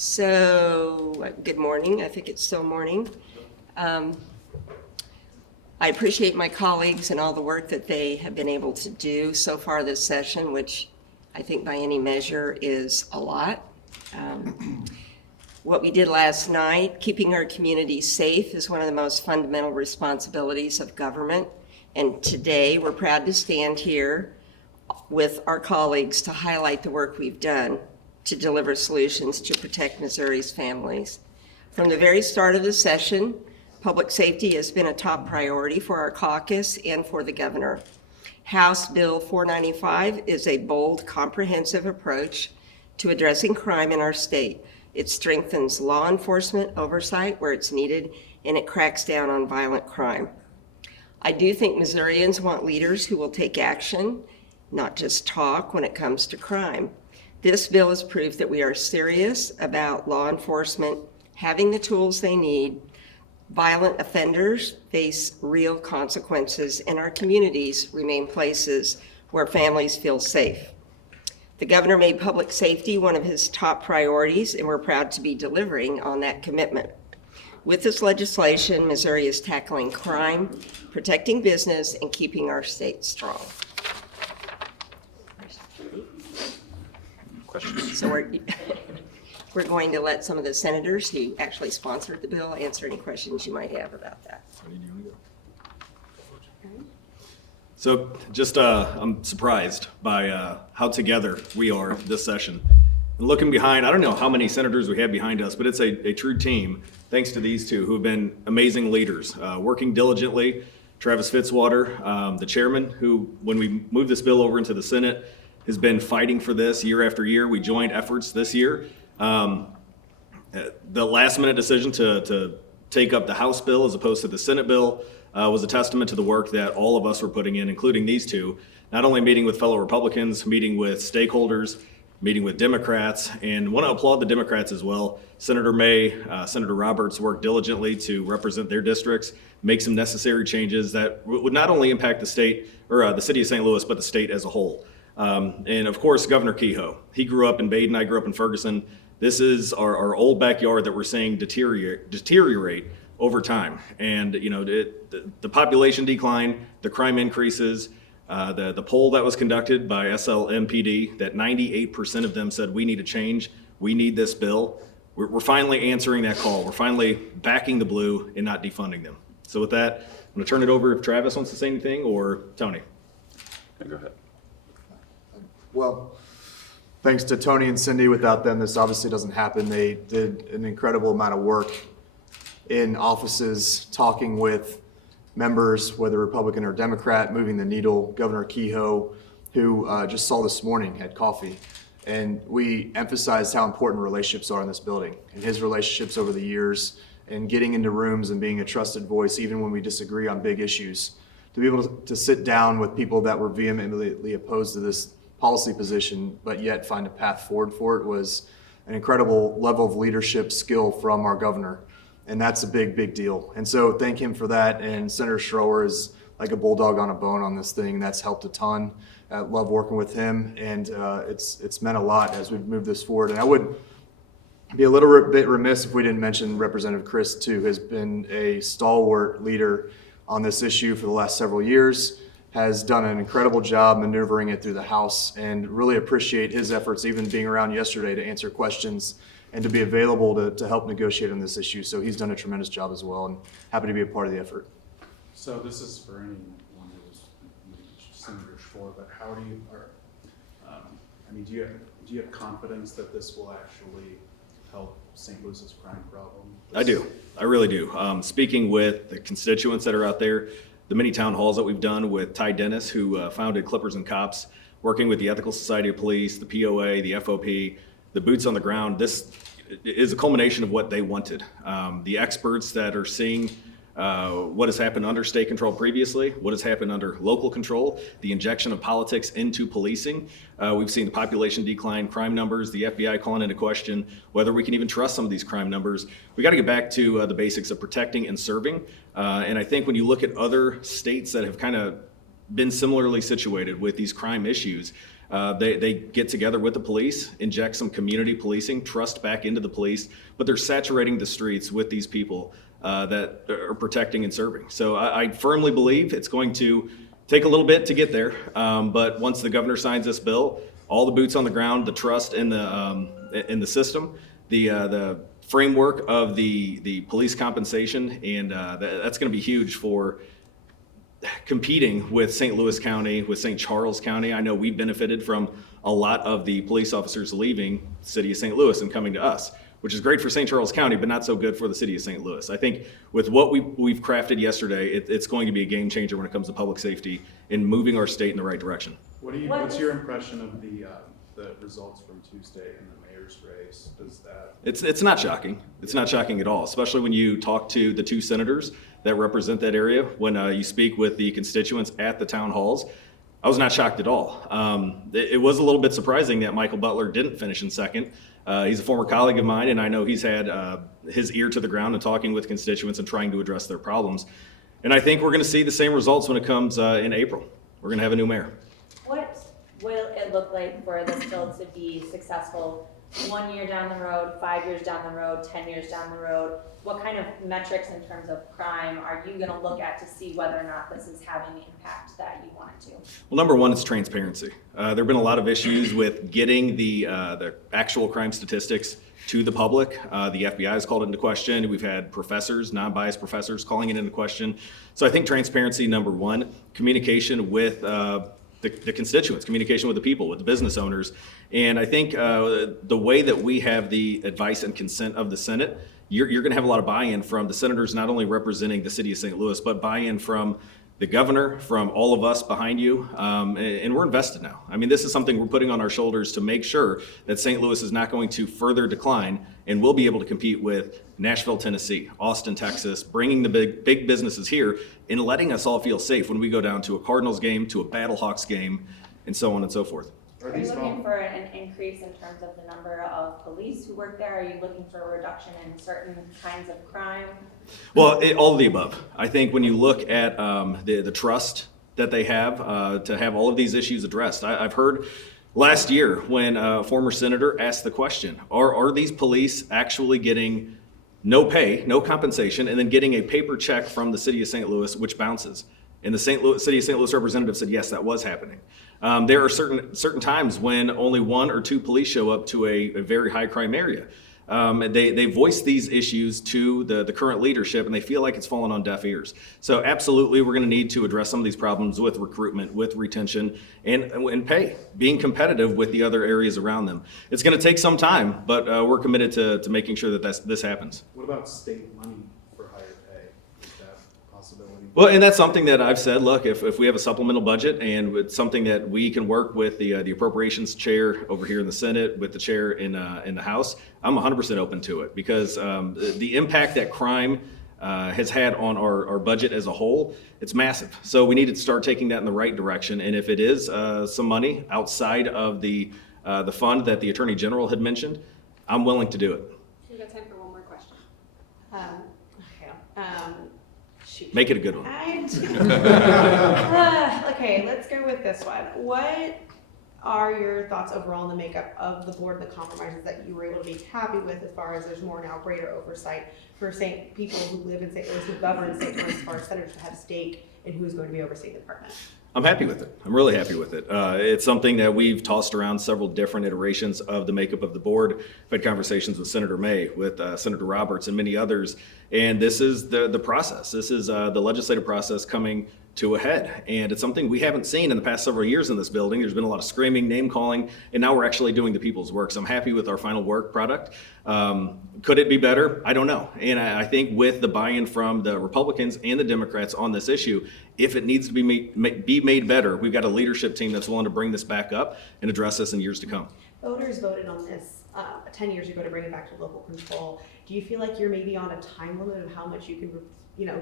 So, good morning. I think it's still morning. I appreciate my colleagues and all the work that they have been able to do so far this session, which I think by any measure is a lot. What we did last night, keeping our community safe, is one of the most fundamental responsibilities of government. And today, we're proud to stand here with our colleagues to highlight the work we've done to deliver solutions to protect Missouri's families. From the very start of the session, public safety has been a top priority for our caucus and for the governor. House Bill 495 is a bold, comprehensive approach to addressing crime in our state. It strengthens law enforcement oversight where it's needed, and it cracks down on violent crime. I do think Missourians want leaders who will take action, not just talk, when it comes to crime. This bill is proof that we are serious about law enforcement having the tools they need. Violent offenders face real consequences, and our communities remain places where families feel safe. The governor made public safety one of his top priorities, and we're proud to be delivering on that commitment. With this legislation, Missouri is tackling crime, protecting business, and keeping our state strong. Questions? So we're going to let some of the senators who actually sponsored the bill answer any questions you might have about that. So just I'm surprised by how together we are this session. And looking behind, I don't know how many senators we have behind us, but it's a true team, thanks to these two who have been amazing leaders, working diligently. Travis Fitzwater, the chairman, who, when we moved this bill over into the Senate, has been fighting for this year after year. We joined efforts this year. The last minute decision to take up the House bill as opposed to the Senate bill was a testament to the work that all of us were putting in, including these two, not only meeting with fellow Republicans, meeting with stakeholders, meeting with Democrats, and want to applaud the Democrats as well. Senator May, Senator Roberts worked diligently to represent their districts, make some necessary changes that would not only impact the state or the city of St. Louis, but the state as a whole. And of course, Governor Kehoe. He grew up in Baden, I grew up in Ferguson. This is our old backyard that we're seeing deteriorate over time. And you know, the population decline, the crime increases, the poll that was conducted by SLMPD, that 98% of them said we need a change, we need this bill. We're finally answering that call. We're finally backing the blue and not defunding them. So with that, I'm gonna turn it over if Travis wants to say anything, or Tony. Go ahead. Well, thanks to Tony and Cindy. Without them, this obviously doesn't happen. They did an incredible amount of work in offices, talking with members, whether Republican or Democrat, moving the needle. Governor Kehoe, who just saw this morning, had coffee. And we emphasized how important relationships are in this building, and his relationships over the years, and getting into rooms and being a trusted voice, even when we disagree on big issues. To be able to sit down with people that were vehemently opposed to this policy position, but yet find a path forward for it, was an incredible level of leadership skill from our governor. And that's a big, big deal. And so thank him for that. And Senator Schroer is like a bulldog on a bone on this thing. That's helped a ton. I love working with him, and it's meant a lot as we've moved this forward. And I would be a little bit remiss if we didn't mention Representative Chris, too, has been a stalwart leader on this issue for the last several years, has done an incredible job maneuvering it through the House, and really appreciate his efforts, even being around yesterday to answer questions and to be available to help negotiate on this issue. So he's done a tremendous job as well, and happy to be a part of the effort. So this is for anyone who was Senator Schroer, but how do you, I mean, do you have confidence that this will actually help St. Louis's crime problem? I do. I really do. Speaking with the constituents that are out there, the many town halls that we've done with Ty Dennis, who founded Clippers and Cops, working with the Ethical Society of Police, the POA, the FOP, the boots on the ground. This is a culmination of what they wanted. The experts that are seeing what has happened under state control previously, what has happened under local control, the injection of politics into policing. We've seen the population decline, crime numbers, the FBI calling into question whether we can even trust some of these crime numbers. We got to get back to the basics of protecting and serving. And I think when you look at other states that have kind of been similarly situated with these crime issues, They get together with the police, inject some community policing, trust back into the police, but they're saturating the streets with these people that are protecting and serving. So I firmly believe it's going to take a little bit to get there, but once the governor signs this bill, all the boots on the ground, the trust in the system, the framework of the police compensation, and that's going to be huge for competing with St. Louis County, with St. Charles County. I know we've benefited from a lot of the police officers leaving the city of St. Louis and coming to us, which is great for St. Charles County, but not so good for the city of St. Louis. I think with what we've crafted yesterday, it's going to be a game changer when it comes to public safety and moving our state in the right direction. What's your impression of the results from Tuesday in the mayor's race? Does that? It's not shocking. It's not shocking at all, especially when you talk to the two senators that represent that area. When you speak with the constituents at the town halls, I was not shocked at all. It was a little bit surprising that Michael Butler didn't finish in second. He's a former colleague of mine, and I know he's had his ear to the ground and talking with constituents and trying to address their problems. And I think we're going to see the same results when it comes in April. We're going to have a new mayor. What will it look like for this bill to be successful 1 year down the road, 5 years down the road, 10 years down the road? What kind of metrics in terms of crime are you going to look at to see whether or not this is having the impact that you want it to? Well, number one, it's transparency. There have been a lot of issues with getting the actual crime statistics to the public. The FBI has called it into question. We've had professors, non-biased professors, calling it into question. So I think transparency, number one, communication with the constituents, communication with the people, with the business owners. And I think the way that we have the advice and consent of the Senate, you're going to have a lot of buy-in from the senators, not only representing the city of St. Louis, but buy-in from the governor, from all of us behind you, and we're invested now. I mean, this is something we're putting on our shoulders to make sure that St. Louis is not going to further decline, and we'll be able to compete with Nashville, Tennessee, Austin, Texas, bringing the big businesses here and letting us all feel safe when we go down to a Cardinals game, to a Battlehawks game, and so on and so forth. Are you looking for an increase in terms of the number of police who work there? Are you looking for a reduction in certain kinds of crime? Well, all of the above. I think when you look at the trust that they have to have all of these issues addressed, I've heard last year when a former senator asked the question, are these police actually getting no pay, no compensation, and then getting a paper check from the city of St. Louis, which bounces? And the city of St. Louis representative said, yes, that was happening. There are certain times when only 1 or 2 police show up to a very high crime area. They voice these issues to the current leadership, and they feel like it's fallen on deaf ears. So absolutely, we're going to need to address some of these problems with recruitment, with retention, and pay, being competitive with the other areas around them. It's going to take some time, but we're committed to making sure that this happens. What about state money for higher pay? Is that a possibility? Well, and that's something that I've said, look, if we have a supplemental budget and it's something that we can work with the appropriations chair over here in the Senate, with the chair in the House, I'm 100% open to it, because the impact that crime has had on our budget as a whole, it's massive. So we need to start taking that in the right direction. And if it is some money outside of the fund that the Attorney General had mentioned, I'm willing to do it. We've got time for one more question. Shoot. Make it a good one. Okay, let's go with this one. What are your thoughts overall on the makeup of the board, the compromises that you were able to be happy with, as far as there's more now greater oversight for people who live in St. Louis, who govern St. Louis, as far as senators to have a stake in who's going to be overseeing the department? I'm happy with it. I'm really happy with it. It's something that we've tossed around several different iterations of the makeup of the board. I've had conversations with Senator May, with Senator Roberts, and many others. And this is the process. This is the legislative process coming to a head. And it's something we haven't seen in the past several years in this building. There's been a lot of screaming, name calling, and now we're actually doing the people's work. So I'm happy with our final work product. Could it be better? I don't know. And I think with the buy-in from the Republicans and the Democrats on this issue, if it needs to be made better, we've got a leadership team that's willing to bring this back up and address this in years to come. Voters voted on this 10 years ago to bring it back to local control. Do you feel like you're maybe on a time limit of how much you can,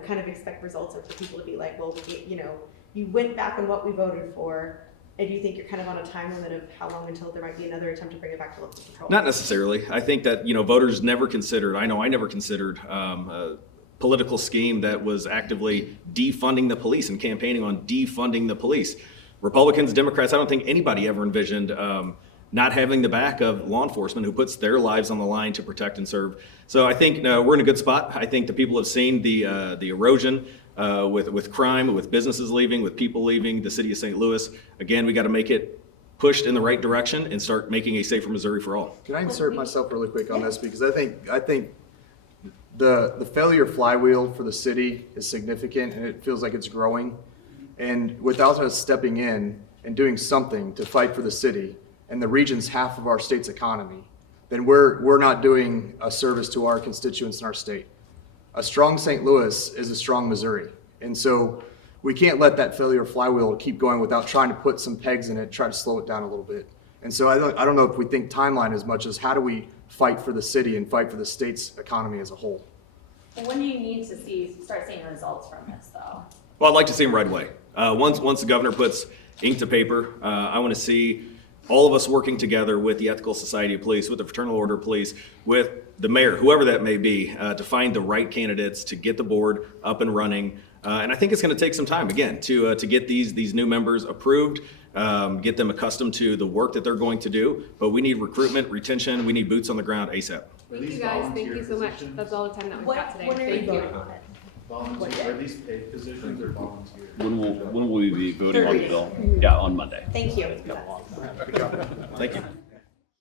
kind of expect results, or for people to be like, well, you went back on what we voted for? And do you think you're kind of on a time limit of how long until there might be another attempt to bring it back to local control? Not necessarily. I think that, voters never considered, I know I never considered a political scheme that was actively defunding the police and campaigning on defunding the police. Republicans, Democrats, I don't think anybody ever envisioned not having the back of law enforcement who puts their lives on the line to protect and serve. So I think we're in a good spot. I think the people have seen the erosion with crime, with businesses leaving, with people leaving the city of St. Louis. Again, we got to make it pushed in the right direction and start making a safer Missouri for all. Can I insert myself really quick on this? Because I think the failure flywheel for the city is significant, and it feels like it's growing. And without us stepping in and doing something to fight for the city, and the region's half of our state's economy, then we're not doing a service to our constituents in our state. A strong St. Louis is a strong Missouri. And so we can't let that failure flywheel keep going without trying to put some pegs in it, try to slow it down a little bit. And so I don't know if we think timeline as much as how do we fight for the city and fight for the state's economy as a whole. Well, when do you need to start seeing results from this, though? Well, I'd like to see them right away. Once the governor puts ink to paper, I want to see all of us working together with the Ethical Society of Police, with the Fraternal Order of Police, with the mayor, whoever that may be, to find the right candidates to get the board up and running. And I think it's going to take some time, again, to get these new members approved, get them accustomed to the work that they're going to do. But we need recruitment, retention, we need boots on the ground ASAP. Thank you guys, thank you so much. That's all the time that we've got today. When are you Thank you. voting on it? Volunteer, are these paid positions or volunteer? When will we be voting on the bill? Yeah, on Monday. Thank you. Thank you.